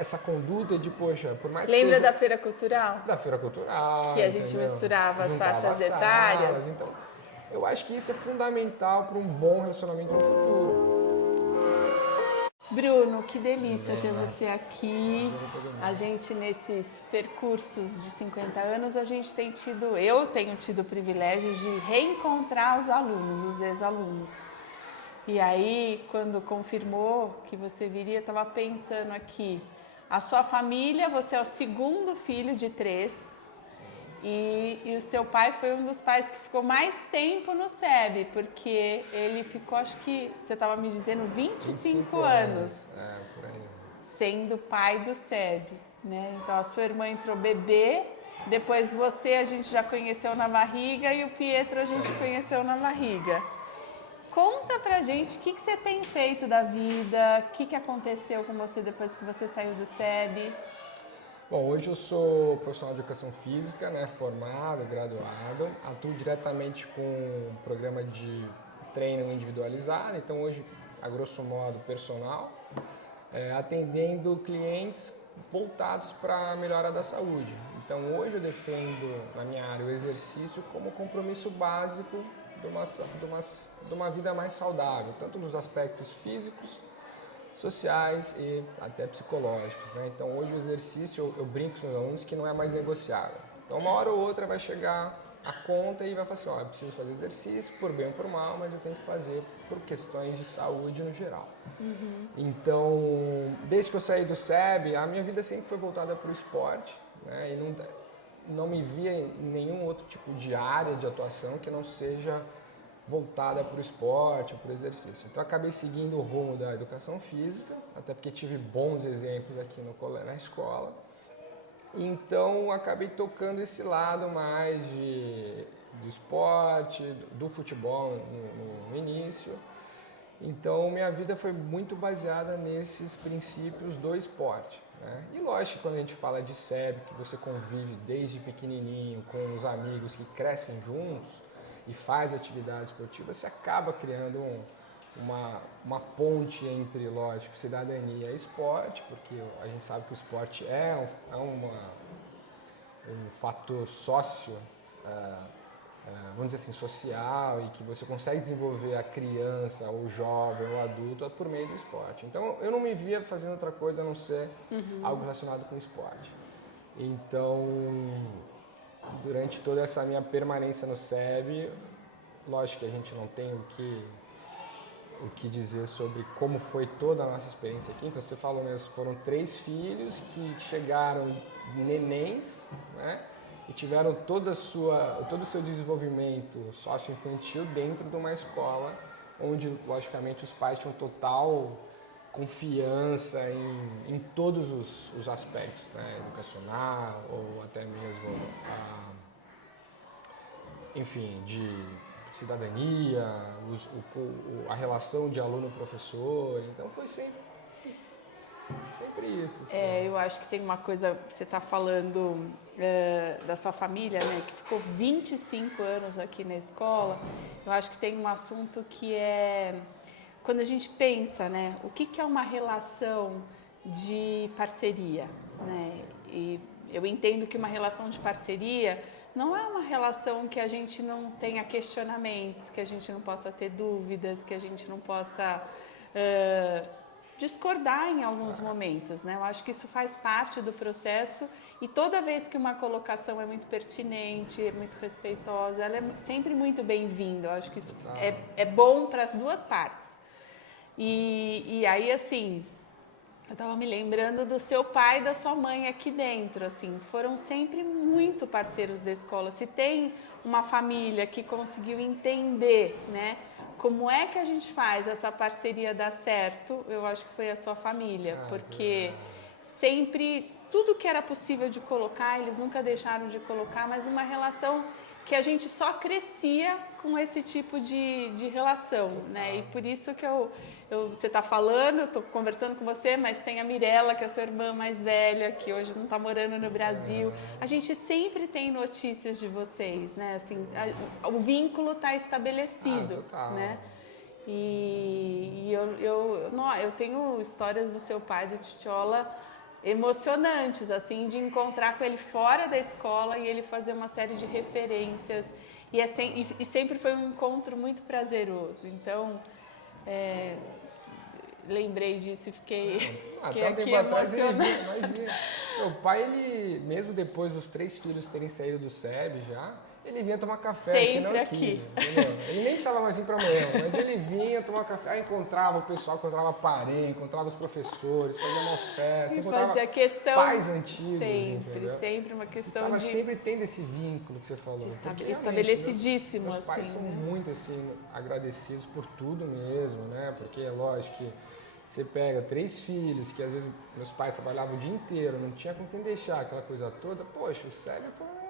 essa conduta de, poxa, por mais que Lembra seja da feira cultural? da feira cultural, Que a gente entendeu? misturava as Juntava faixas salas, etárias. então, eu acho que isso é fundamental para um bom relacionamento no futuro. Bruno, que delícia ter você aqui. A gente, nesses percursos de 50 anos, eu tenho tido o privilégio de reencontrar os alunos, os ex-alunos. E aí, quando confirmou que você viria, eu estava pensando aqui, a sua família, você é o segundo filho de 3. E o seu pai foi um dos pais que ficou mais tempo no SEB, porque ele ficou, acho que você estava me dizendo, 25 anos por aí. sendo pai do SEB, né? Então a sua irmã entrou bebê, depois a gente já conheceu na barriga e o Pietro a gente conheceu na barriga. Conta pra gente o que você tem feito da vida, o que aconteceu com você depois que você saiu do SEB. Bom, hoje eu sou profissional de educação física, né, formado, graduado, atuo diretamente com um programa de treino individualizado, então hoje, a grosso modo, personal, atendendo clientes voltados para a melhora da saúde. Então hoje eu defendo na minha área o exercício como compromisso básico de uma vida mais saudável, tanto nos aspectos físicos, sociais e até psicológicos, né? Então hoje o exercício, eu brinco com os meus alunos que não é mais negociável. Então uma hora ou outra vai chegar a conta e vai falar assim, ó, eu preciso fazer exercício por bem ou por mal, mas eu tenho que fazer por questões de saúde no geral. Então, desde que eu saí do SEB, a minha vida sempre foi voltada para o esporte, né? E não me via em nenhum outro tipo de área de atuação que não seja voltada para o esporte, para o exercício. Então, acabei seguindo o rumo da educação física, até porque tive bons exemplos aqui na escola. Então, acabei tocando esse lado mais do esporte, do futebol no início. Então, minha vida foi muito baseada nesses princípios do esporte, né? E lógico que quando a gente fala de SEB, que você convive desde pequenininho com os amigos que crescem juntos, e faz atividade esportiva, você acaba criando uma ponte entre, lógico, cidadania e esporte, porque a gente sabe que o esporte é um fator vamos dizer assim, social, e que você consegue desenvolver a criança, o jovem, o adulto por meio do esporte. Então, eu não me via fazendo outra coisa a não ser algo relacionado com esporte. Então, durante toda essa minha permanência no SEB, lógico que a gente não tem o que dizer sobre como foi toda a nossa experiência aqui. Então, você falou mesmo, foram 3 filhos que chegaram nenéns, né? E tiveram todo o seu desenvolvimento socioinfantil dentro de uma escola onde, logicamente, os pais tinham total confiança em todos os aspectos, né? Educacional ou até mesmo, enfim, de cidadania, a relação de aluno-professor. Então foi sempre isso. Assim. Eu acho que tem uma coisa, você está falando da sua família, né, que ficou 25 anos aqui na escola. Eu acho que tem um assunto que é, quando a gente pensa, né, o que é uma relação de parceria, né? E eu entendo que uma relação de parceria não é uma relação que a gente não tenha questionamentos, que a gente não possa ter dúvidas, que a gente não possa discordar em alguns momentos, né? Eu acho que isso faz parte do processo, e toda vez que uma colocação é muito pertinente, é muito respeitosa, ela é sempre muito bem-vinda. Eu acho que isso é bom para as duas partes. E aí, assim, eu estava me lembrando do seu pai e da sua mãe aqui dentro, assim, foram sempre muito parceiros da escola. Se tem uma família que conseguiu entender, né, como é que a gente faz essa parceria dar certo, eu acho que foi a sua família, porque sempre, tudo que era possível de colocar, eles nunca deixaram de colocar, mas uma relação que a gente só crescia com esse tipo de relação, né? E por isso que você está falando, eu estou conversando com você, mas tem a Mirella, que é a sua irmã mais velha, que hoje não está morando no Brasil. A gente sempre tem notícias de vocês, né? Assim, o vínculo está estabelecido, né? E eu tenho histórias do seu pai, do Titiola, emocionantes, assim, de encontrar com ele fora da escola e ele fazer uma série de referências. E sempre foi um encontro muito prazeroso. Então, lembrei disso e fiquei Até um tempo atrás ele vinha, imagina. Meu pai, ele, mesmo depois dos 3 filhos terem saído do SEB já, ele vinha tomar café sempre aqui. Ele nem precisava mais ir para amanhã, mas ele vinha tomar café, aí encontrava o pessoal, encontrava parente, encontrava os professores, fazia uma festa, encontrava pais antigos. Sempre uma questão de... sempre tendo esse vínculo que você falou. Estabelecidíssimo, meus pais são muito, assim, agradecidos por tudo mesmo, né? Porque é lógico que você pega 3 filhos, que às vezes meus pais trabalhavam o dia inteiro, não tinha com quem deixar aquela coisa toda. Poxa, o SEB foi uma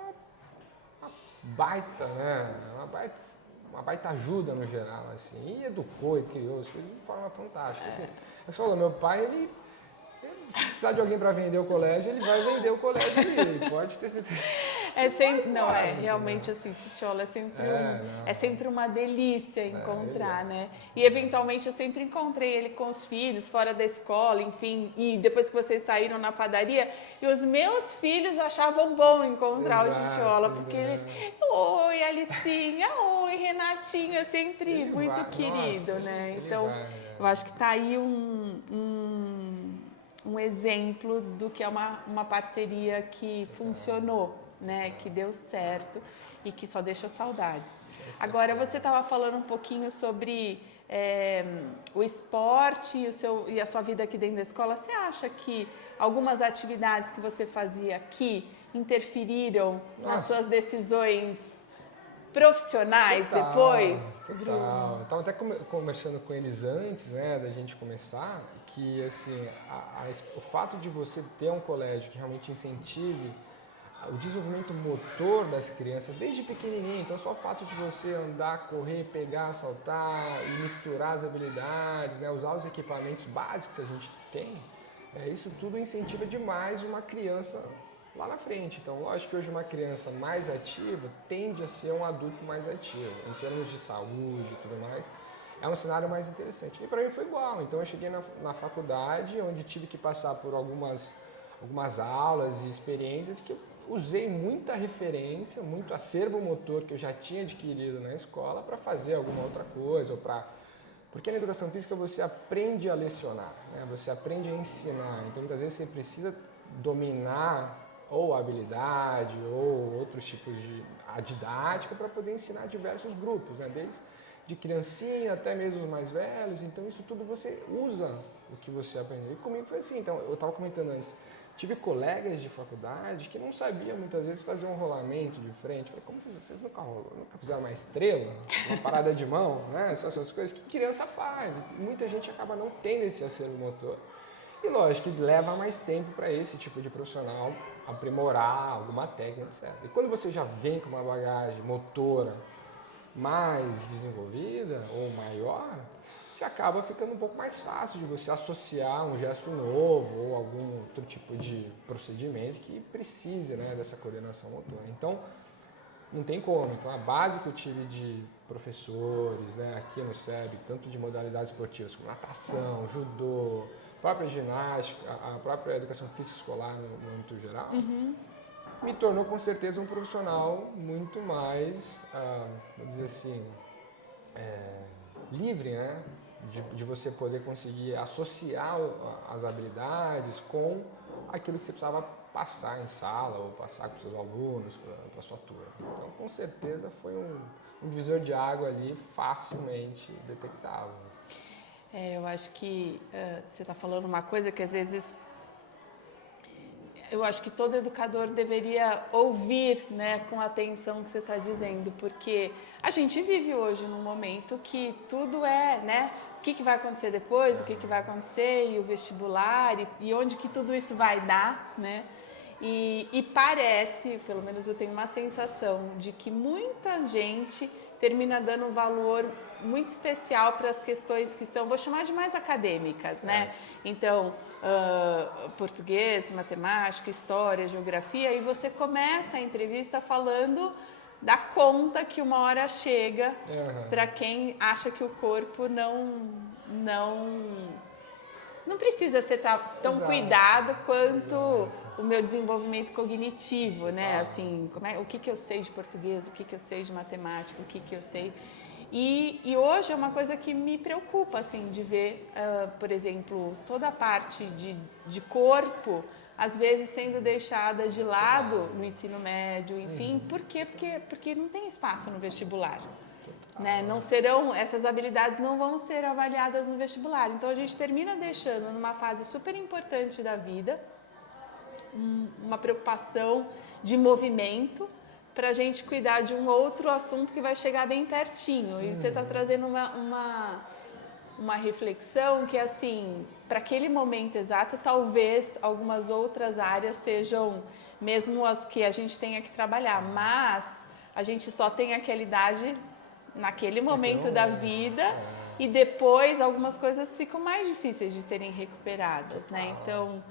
baita, né? Uma baita ajuda no geral, assim. E educou e criou, isso de forma fantástica. Assim, eu falo, meu pai, ele se precisar de alguém para vender o colégio, ele vai vender o colégio dele, pode ter certeza. Realmente assim, Titiola é sempre uma delícia encontrar, né? E eventualmente eu sempre encontrei ele com os filhos fora da escola, enfim, e depois que vocês saíram na padaria, e os meus filhos achavam bom encontrar o Titiola, porque eles, oi Alicinha, oi Renatinho, é sempre ele muito querido, né? Então, eu acho que tá aí um exemplo do que é uma parceria que funcionou, né? Que deu certo e que só deixa saudades. Agora, você estava falando um pouquinho sobre o esporte e a sua vida aqui dentro da escola. Você acha que algumas atividades que você fazia aqui interferiram nas suas decisões profissionais depois? Total. Eu estava até conversando com eles antes, né, da gente começar, que assim, o fato de você ter um colégio que realmente incentive o desenvolvimento motor das crianças desde pequenininho, então só o fato de você andar, correr, pegar, saltar e misturar as habilidades, né, usar os equipamentos básicos que a gente tem, isso tudo incentiva demais uma criança lá na frente. Então, lógico que hoje uma criança mais ativa tende a ser um adulto mais ativo, em termos de saúde e tudo mais. É um cenário mais interessante. E para mim foi igual. Então, eu cheguei na faculdade, onde tive que passar por algumas aulas e experiências que eu usei muita referência, muito acervo motor que eu já tinha adquirido na escola para fazer alguma outra coisa, porque na educação física você aprende a lecionar, né? Você aprende a ensinar. Então, muitas vezes você precisa dominar ou a habilidade ou outros tipos de didática para poder ensinar diversos grupos, né? Desde de criancinha até mesmo os mais velhos. Então, isso tudo você usa o que você aprendeu. E comigo foi assim. Então, eu estava comentando antes, tive colegas de faculdade que não sabiam muitas vezes fazer um rolamento de frente. Falei, como vocês nunca fizeram uma estrela, uma parada de mão, né? Essas coisas que criança faz. Muita gente acaba não tendo esse acervo motor. E lógico que leva mais tempo para esse tipo de profissional aprimorar alguma técnica, etc. E quando você já vem com uma bagagem motora mais desenvolvida ou maior, já acaba ficando um pouco mais fácil de você associar um gesto novo ou algum outro tipo de procedimento que precise, né, dessa coordenação motora. Então, não tem como. Então, a base que eu tive de professores, né, aqui no SEB, tanto de modalidades esportivas como natação, judô, própria ginástica, a própria educação física escolar no âmbito geral, me tornou com certeza um profissional muito mais, vamos dizer assim, livre, né? De você poder conseguir associar as habilidades com aquilo que você precisava passar em sala ou passar com seus alunos para a sua turma. Então, com certeza, foi um divisor de água ali facilmente detectável. Eu acho que você está falando uma coisa que às vezes eu acho que todo educador deveria ouvir, né, com a atenção que você está dizendo, porque a gente vive hoje num momento que tudo né, o que vai acontecer depois, o que vai acontecer, e o vestibular, e onde que tudo isso vai dar, né? E parece, pelo menos eu tenho uma sensação, de que muita gente termina dando um valor muito especial para as questões que são, vou chamar de mais acadêmicas, né? Então, português, matemática, história, geografia, e você começa a entrevista falando da conta que uma hora chega para quem acha que o corpo não não precisa ser tão Exato. cuidado quanto o meu desenvolvimento cognitivo, né? Assim, o que eu sei de português, o que eu sei de matemática, o que eu sei. E hoje é uma coisa que me preocupa, assim, de ver, por exemplo, toda a parte de corpo, às vezes sendo deixada de lado no ensino médio, enfim. Por quê? Porque não tem espaço no vestibular. Né? Não serão, essas habilidades não vão ser avaliadas no vestibular. Então a gente termina deixando numa fase super importante da vida uma preocupação de movimento para a gente cuidar de um outro assunto que vai chegar bem pertinho. E você está trazendo uma reflexão que, assim, para aquele momento exato, talvez algumas outras áreas sejam mesmo as que a gente tenha que trabalhar, mas a gente só tem aquela idade naquele momento da vida e depois algumas coisas ficam mais difíceis de serem recuperadas, né? Então,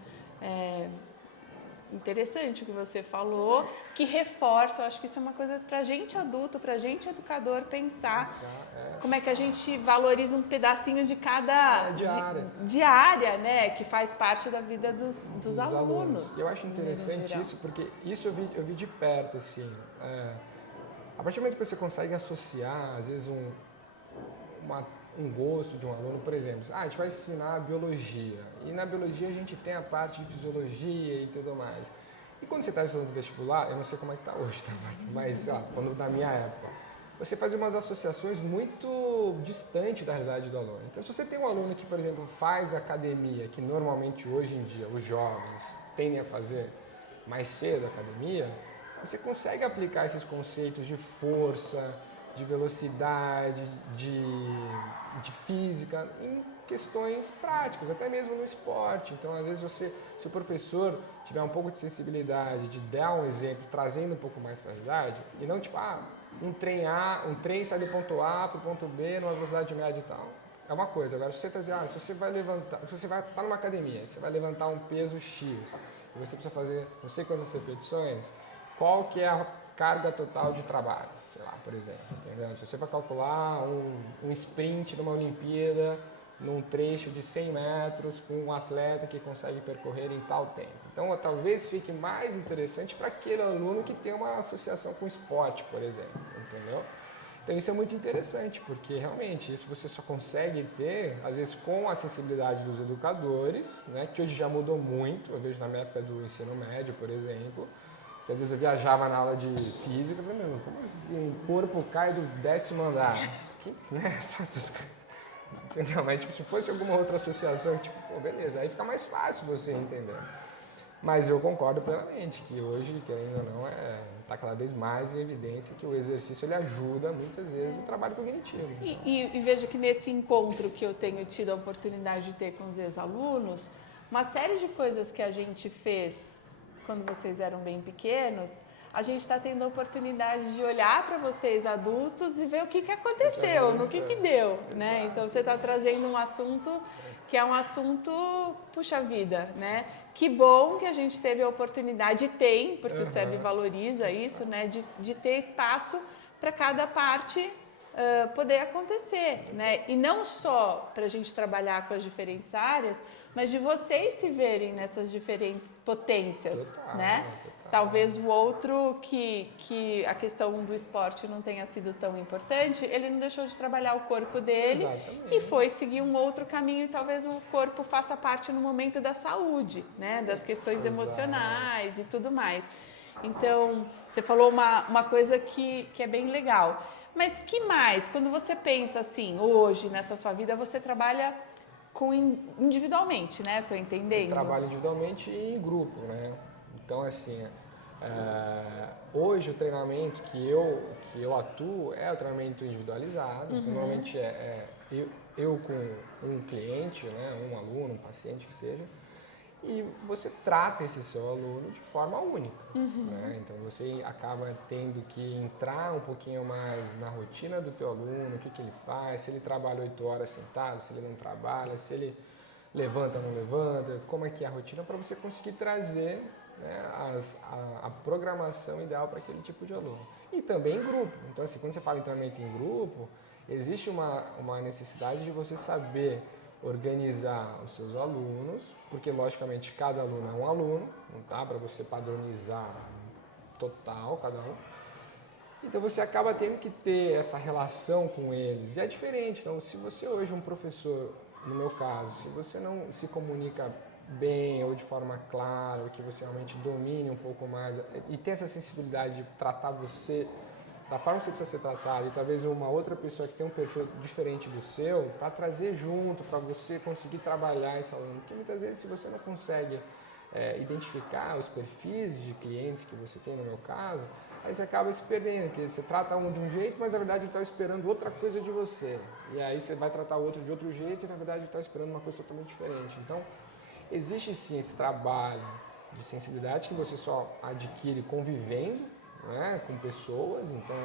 interessante o que você falou, que reforça, eu acho que isso é uma coisa para a gente adulto, para a gente educador pensar como é que a gente valoriza um pedacinho de cada diária, né, que faz parte da vida dos alunos. Eu acho interessante isso, porque isso eu vi de perto, assim, a partir do momento que você consegue associar, às vezes, um gosto de um aluno, por exemplo, a gente vai ensinar biologia, e na biologia a gente tem a parte de fisiologia e tudo mais. E quando você está estudando vestibular, eu não sei como é que está hoje, tá? Mas quando na minha época, você fazia umas associações muito distantes da realidade do aluno. Então, se você tem um aluno que, por exemplo, faz academia, que normalmente hoje em dia os jovens tendem a fazer mais cedo academia, você consegue aplicar esses conceitos de força, de velocidade, de física em questões práticas, até mesmo no esporte. Então, às vezes, se o professor tiver um pouco de sensibilidade, de dar um exemplo, trazendo um pouco mais para a realidade, e não tipo, um trem sai do ponto A para o ponto B numa velocidade média e tal. É uma coisa. Agora, se você trazer, se você vai estar numa academia, você vai levantar um peso X, e você precisa fazer não sei quantas repetições, qual que é a carga total de trabalho, sei lá, por exemplo, entendeu? Se você vai calcular um sprint numa Olimpíada, num trecho de 100 metros, com um atleta que consegue percorrer em tal tempo. Então, talvez fique mais interessante para aquele aluno que tem uma associação com esporte, por exemplo, entendeu? Então, isso é muito interessante, porque realmente isso você só consegue ter, às vezes, com a sensibilidade dos educadores, né, que hoje já mudou muito. Eu vejo na minha época do ensino médio, por exemplo, que às vezes eu viajava na aula de física, eu falei, meu, como assim o corpo cai do 10º andar? Né? Entendeu? Mas tipo, se fosse alguma outra associação, tipo, pô, beleza, aí fica mais fácil você entender. Mas eu concordo plenamente que hoje, querendo ou não, está cada vez mais em evidência que o exercício ele ajuda muitas vezes o trabalho cognitivo. E vejo que nesse encontro que eu tenho tido a oportunidade de ter com os ex-alunos, uma série de coisas que a gente fez quando vocês eram bem pequenos, a gente está tendo a oportunidade de olhar para vocês adultos e ver o que aconteceu, no que deu, né? Então você está trazendo um assunto que é um assunto, puxa vida, né? Que bom que a gente teve a oportunidade, tem, porque o SEB valoriza isso, né? De ter espaço para cada parte poder acontecer, né? E não só para a gente trabalhar com as diferentes áreas, mas de vocês se verem nessas diferentes potências, né? Talvez o outro que a questão do esporte não tenha sido tão importante, ele não deixou de trabalhar o corpo dele. Exatamente. E foi seguir um outro caminho e talvez o corpo faça parte no momento da saúde, né? Das questões emocionais e tudo mais. Então, você falou uma coisa que é bem legal. Mas que mais? Quando você pensa assim, hoje, nessa sua vida, você trabalha individualmente, né? Estou entendendo? Eu trabalho individualmente e em grupo, né? Então, assim, hoje o treinamento que eu atuo é o treinamento individualizado. Então, normalmente eu com um cliente, né? Um aluno, um paciente que seja, e você trata esse seu aluno de forma única. Né? Então, você acaba tendo que entrar um pouquinho mais na rotina do teu aluno, o que ele faz, se ele trabalha 8 horas sentado, se ele não trabalha, se ele levanta ou não levanta, como é que é a rotina, para você conseguir trazer, né, a programação ideal para aquele tipo de aluno. E também em grupo. Então, assim, quando você fala em treinamento em grupo, existe uma necessidade de você saber organizar os seus alunos, porque logicamente cada aluno é um aluno, não dá para você padronizar total cada um. Então você acaba tendo que ter essa relação com eles. E é diferente. Então, se você hoje, um professor, no meu caso, se você não se comunica bem ou de forma clara, ou que você realmente domine um pouco mais e tem essa sensibilidade de tratar você da forma que você precisa ser tratado e talvez uma outra pessoa que tem um perfil diferente do seu, para trazer junto, para você conseguir trabalhar esse aluno. Porque muitas vezes, se você não consegue identificar os perfis de clientes que você tem, no meu caso, aí você acaba se perdendo, porque você trata um de um jeito, mas na verdade ele está esperando outra coisa de você. E aí você vai tratar o outro de outro jeito e na verdade ele está esperando uma coisa totalmente diferente. Então, existe sim esse trabalho de sensibilidade que você só adquire convivendo, né, com pessoas. Então,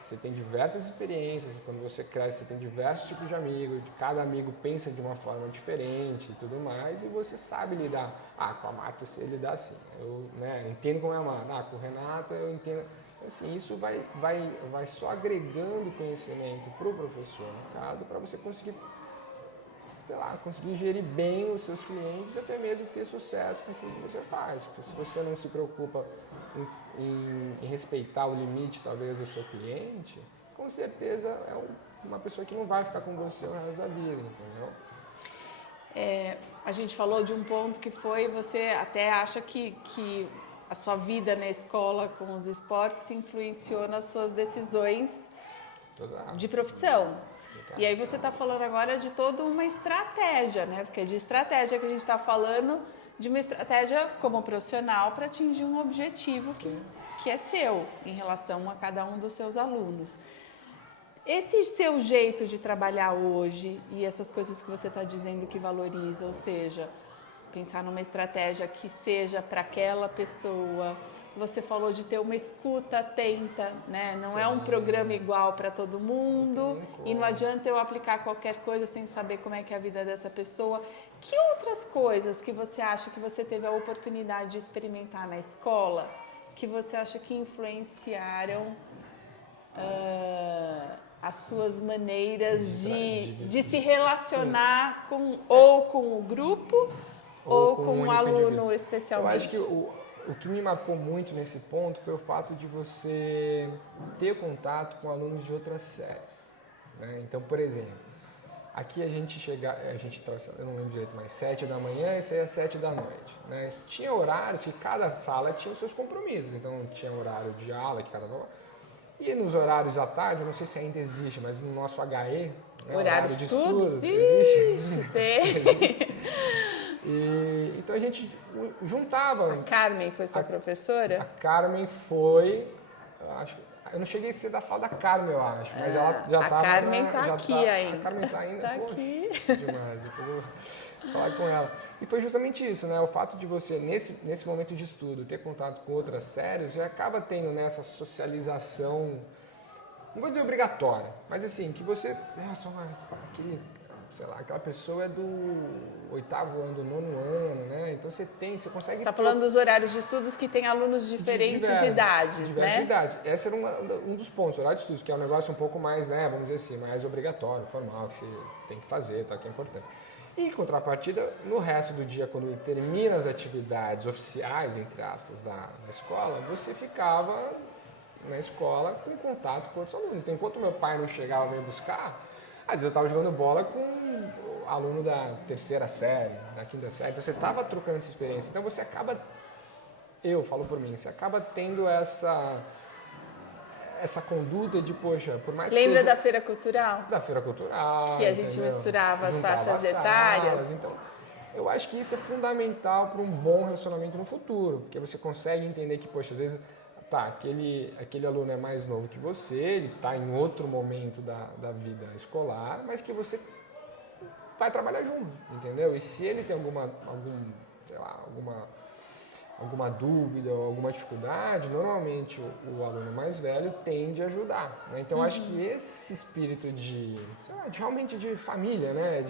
você tem diversas experiências, quando você cresce você tem diversos tipos de amigos, cada amigo pensa de uma forma diferente e tudo mais, e você sabe lidar. Com a Marta eu sei lidar assim, eu entendo como é a Marta, com o Renato eu entendo. Assim, isso vai só agregando conhecimento para o professor, no caso, para você conseguir, conseguir gerir bem os seus clientes e até mesmo ter sucesso naquilo que você faz. Porque se você não se preocupa em respeitar o limite, talvez, do seu cliente, com certeza é uma pessoa que não vai ficar com você o resto da vida, entendeu? A gente falou de um ponto que foi, você até acha que a sua vida na escola com os esportes influenciou nas suas decisões de profissão. E aí você está falando agora de toda uma estratégia, né? Porque é de estratégia que a gente está falando, de uma estratégia como profissional para atingir um objetivo que é seu, em relação a cada um dos seus alunos. Esse seu jeito de trabalhar hoje e essas coisas que você está dizendo que valoriza, ou seja, pensar numa estratégia que seja para aquela pessoa. Você falou de ter uma escuta atenta, né? Não é um programa igual para todo mundo e não adianta eu aplicar qualquer coisa sem saber como é que é a vida dessa pessoa. Que outras coisas que você acha que você teve a oportunidade de experimentar na escola que você acha que influenciaram as suas maneiras de se relacionar com o grupo ou com um aluno especialmente? Eu acho que o que me marcou muito nesse ponto foi o fato de você ter contato com alunos de outras séries, né? Então, por exemplo, aqui a gente eu não lembro direito, mas 7 da manhã e saía às 7 da noite, né? Tinha horários que cada sala tinha os seus compromissos, então tinha horário de aula que cada e nos horários à tarde, eu não sei se ainda existe, mas no nosso HE, né, horário de estudos? Existe. Tem. Então a gente juntava. A Carmen foi sua professora? A Carmen foi, eu não cheguei a ser da sala da Carmen, eu acho, mas ela já estava. A Carmen está aqui ainda. A Carmen está ainda. Está aqui. Demais, depois eu vou falar com ela. E foi justamente isso, né? O fato de você, nesse momento de estudo, ter contato com outras séries, você acaba tendo nessa socialização, não vou dizer obrigatória, mas assim, que você, aquela pessoa é do 8º ano, do 9º ano, né? Então você consegue... Você está falando dos horários de estudos que tem alunos de diferentes idades, diversas idades. Esse era um dos pontos, horário de estudos, que é um negócio um pouco mais, né, vamos dizer assim, mais obrigatório, formal, que você tem que fazer, tá, que é importante. E, em contrapartida, no resto do dia, quando termina as atividades oficiais, entre aspas, da escola, você ficava na escola com contato com outros alunos. Então, enquanto meu pai não chegava para me buscar, às vezes eu estava jogando bola com um aluno da 3ª série, da 5ª série, então você estava trocando essa experiência. Então você acaba, eu falo por mim, você acaba tendo essa conduta de, poxa, por mais que Lembra seja... da Feira Cultural? Da Feira Cultural. Que a gente misturava as faixas etárias. Então, eu acho que isso é fundamental para um bom relacionamento no futuro, porque você consegue entender que, poxa, às vezes, aquele aluno é mais novo que você, ele está em outro momento da vida escolar, mas que você vai trabalhar junto, entendeu? E se ele tem alguma dúvida ou alguma dificuldade, normalmente o aluno mais velho tende a ajudar, né? Então, acho que esse espírito de realmente de família, né?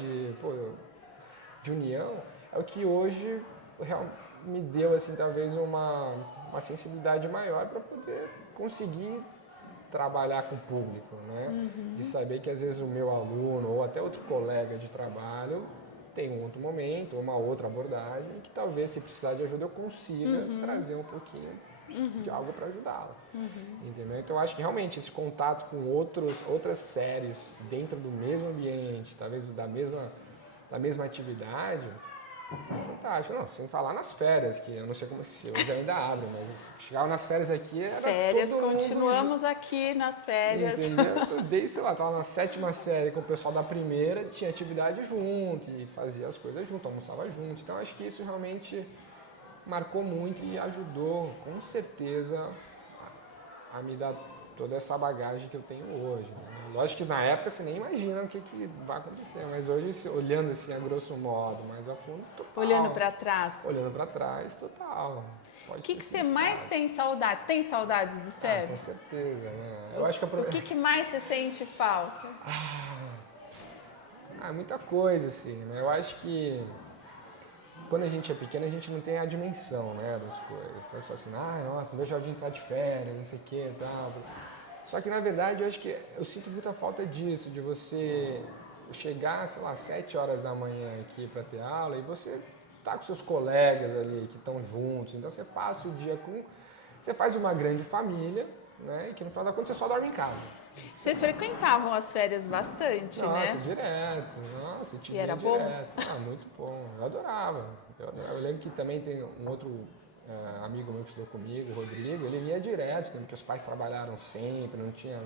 De união, é o que hoje me deu, assim, talvez uma sensibilidade maior para poder conseguir trabalhar com o público, né? De saber que às vezes o meu aluno ou até outro colega de trabalho tem um outro momento, uma outra abordagem, que talvez se precisar de ajuda eu consiga trazer um pouquinho de algo para ajudá-la. Entendeu? Então eu acho que realmente esse contato com outras séries dentro do mesmo ambiente, talvez da mesma atividade, é fantástico. Não, sem falar nas férias, que eu não sei como se hoje ainda abre, mas chegava nas férias aqui, era férias, todo continuamos aqui nas férias. Entendeu? Desde, sei lá, tava na 7ª série com o pessoal da primeira, tinha atividade junto e fazia as coisas junto, almoçava junto. Então acho que isso realmente marcou muito e ajudou, com certeza, a me dar toda essa bagagem que eu tenho hoje. Né? Lógico que na época você nem imagina o que vai acontecer, mas hoje, olhando assim a grosso modo, mais a fundo, total. Olhando para trás. Olhando para trás, total. O que você mais tem saudades? Tem saudades do SEB? Com certeza, né? Eu acho que O que mais você sente falta? Muita coisa, assim, né? Eu acho que quando a gente é pequeno, a gente não tem a dimensão, né, das coisas. Então, só assim, nossa, não vejo a hora de entrar de férias, não sei o que e tal. Só que, na verdade, eu acho que eu sinto muita falta disso, de você chegar, sei lá, 7 horas da manhã aqui para ter aula e você tá com seus colegas ali que estão juntos. Então, você passa o dia com... Você faz uma grande família, né, e que no final da conta você só dorme em casa. Vocês frequentavam as férias bastante, né? Nossa, direto. Nossa, e era direto. Bom? Muito bom. Eu adorava. Eu lembro que também tem um outro amigo meu que estudou comigo, o Rodrigo, ele vinha direto, né, porque os pais trabalharam sempre, não tinha...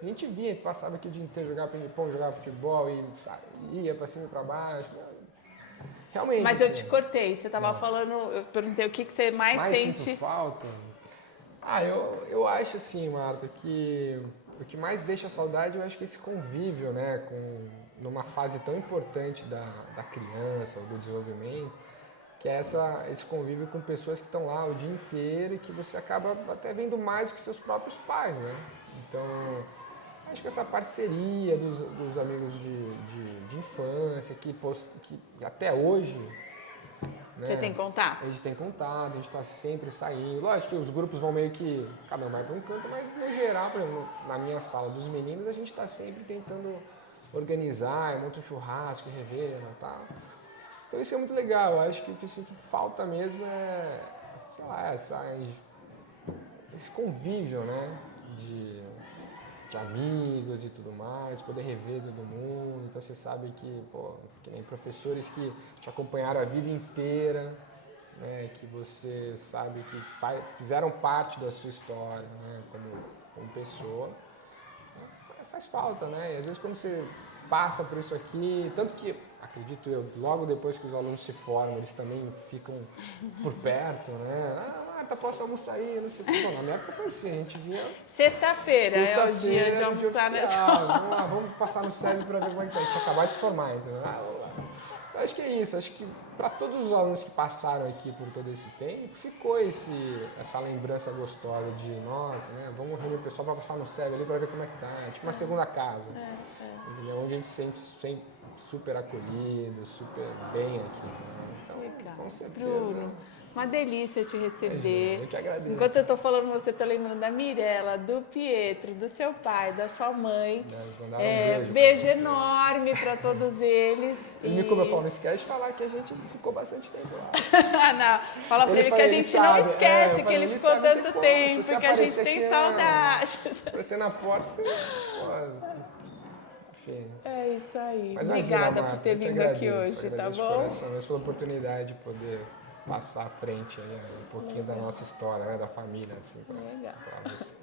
A gente via, passava aqui o dia inteiro, jogava ping-pong, jogava futebol e ia pra cima e pra baixo. Realmente. Mas eu te cortei, você estava falando, eu perguntei o que você mais sente... Sinto falta? Eu acho assim, Marta, que o que mais deixa saudade, eu acho que é esse convívio, né, numa fase tão importante da criança, ou do desenvolvimento, que é esse convívio com pessoas que estão lá o dia inteiro e que você acaba até vendo mais do que seus próprios pais, né? Então, acho que essa parceria dos amigos de infância, que até hoje... Né, você tem contato? A gente tem contato, a gente está sempre saindo. Lógico que os grupos vão meio que... Cada um vai para um canto, mas no geral, por exemplo, na minha sala dos meninos, a gente está sempre tentando organizar, monta um churrasco, rever e tal. Então isso é muito legal. Eu acho que o que eu sinto falta mesmo é, sei lá, esse convívio, né? De amigos e tudo mais, poder rever todo mundo. Então você sabe que, que nem professores que te acompanharam a vida inteira, né? Que você sabe que fizeram parte da sua história, né? Como pessoa. Faz falta, né? E às vezes quando você passa por isso aqui, tanto que, acredito eu, logo depois que os alunos se formam, eles também ficam por perto, né? Marta, posso almoçar aí? Não sei o que. Na minha época foi assim, a gente via... Sexta-feira é o dia de almoçar na escola. Vamos passar no SEB para ver como é que tá. A gente acabou de se formar, entendeu? Vamos lá. Eu acho que é isso, acho que para todos os alunos que passaram aqui por todo esse tempo, ficou essa lembrança gostosa de, nossa, né, vamos reunir o pessoal para passar no SEB ali para ver como é que tá, tipo uma segunda casa, entendeu? Onde a gente se sente sempre super acolhido, super bem aqui, né? Então, legal. Com certeza. Bruno, uma delícia te receber. Eu que agradeço. Enquanto eu tô falando, você tá lembrando da Mirella, do Pietro, do seu pai, da sua mãe. Beijo enorme para todos eles. Ele me cobrou, falou, não esquece de falar que a gente ficou bastante tempo lá. Não, fala para ele que a gente não esquece que ele ficou tanto tempo, que a gente tem saudade. Aparecer na porta, você... Enfim. É isso aí. Mas obrigada por ter vindo aqui hoje, tá bom? Mas pela oportunidade de poder passar à frente aí, um pouquinho da nossa história, né, da família, assim, para vocês.